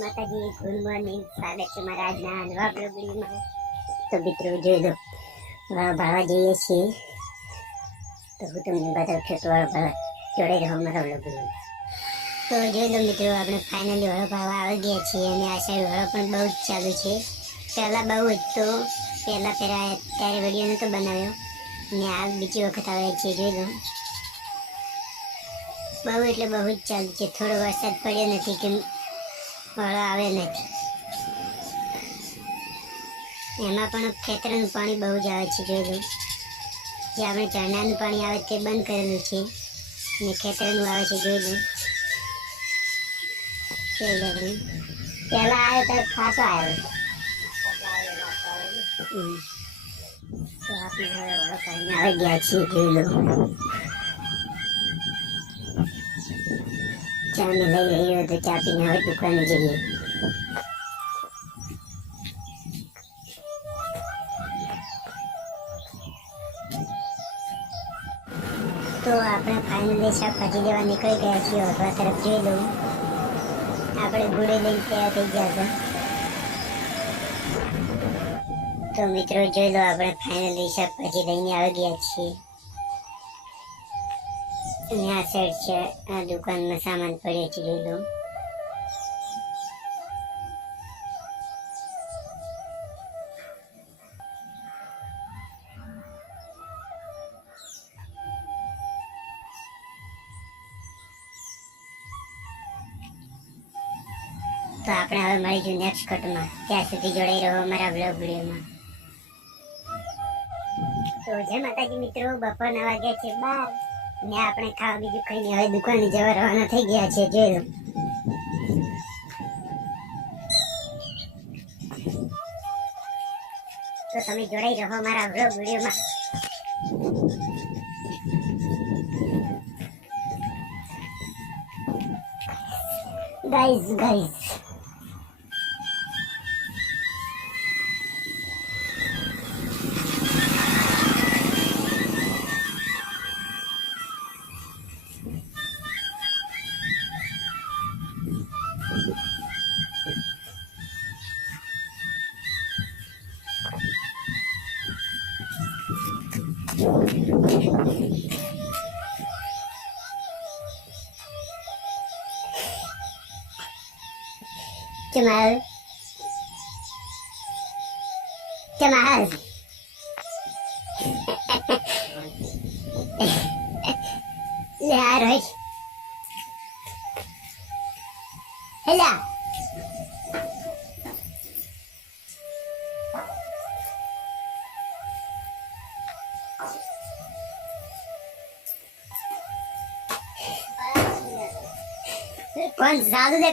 માતાજી, good morning. સ્વાગત છે મારા આજના નવા બ્લોગ તો મિત્રો, જોઈ દો ભાવા જઈએ છીએ. તો હું તમને બતાવું છું જોડે રહો મારા બ્લોગ તો જોઈ દો મિત્રો, આપણે ફાઇનલી વડો ભાવા આવી ગયા છીએ અને આ સાઈડ વડો પણ બહુ જ ચાલુ છે. પહેલાં બહુ જ તો, પહેલાં પહેલાં ત્યારે વીડિયો નહોતો બનાવ્યો. અને આ બીજી વખત આવે છે જોઈ દો બહુ એટલે બહુ જ ચાલુ છે. થોડો વરસાદ પડ્યો નથી કે વાળો આવે નથી એમાં પણ ખેતરનું પાણી બહુ જ આવે છે, જોઈ જે આપણે ઝરણાનું પાણી આવે તે બંધ કરેલું છે અને ખેતરનું આવે છે આપણે પહેલાં આવ્યો તો ખાસો આવ્યો તો આપણે હવે આવી ગયા છીએ, જોઈ લો. ચા મેં લઈ રહ્યો તો ચા પીને હવે દુકાને જઈએ તો આપણે ફાઇનલી શાકભાજી લેવા નીકળી ગયા છીએ વઢવા તરફ જોઈ લો આપણે ગુડે લઈને તૈયાર થઈ ગયા હતા તો મિત્રો, જોઈ લો, આપણે ફાઇનલી શાકભાજી લઈને આવી ગયા છીએ. અને આ સાઈડ છે, આ દુકાનમાં સામાન પડ્યો છે જોઈ તો આપણે હવે મળીશું નેક્સ્ટ કટમાં ત્યાં સુધી જોડાઈ રહો અમારા બ્લોગ વિડીયોમાં. તો જય માતાજી મિત્રો, બપોરના વાગ્યા છે. બાર ને આપણે ખાવા બીજું ખાઈને હવે દુકાને જવા રવાના થઈ ગયા છે, જોઈ લો. તો તમે જોડાઈ રહો મારા વ્લોગ વિડીયોમાં. Guys guys Cho mà ơi. Cho mà ơi. Lạ rồi? Hello. સાધુ દે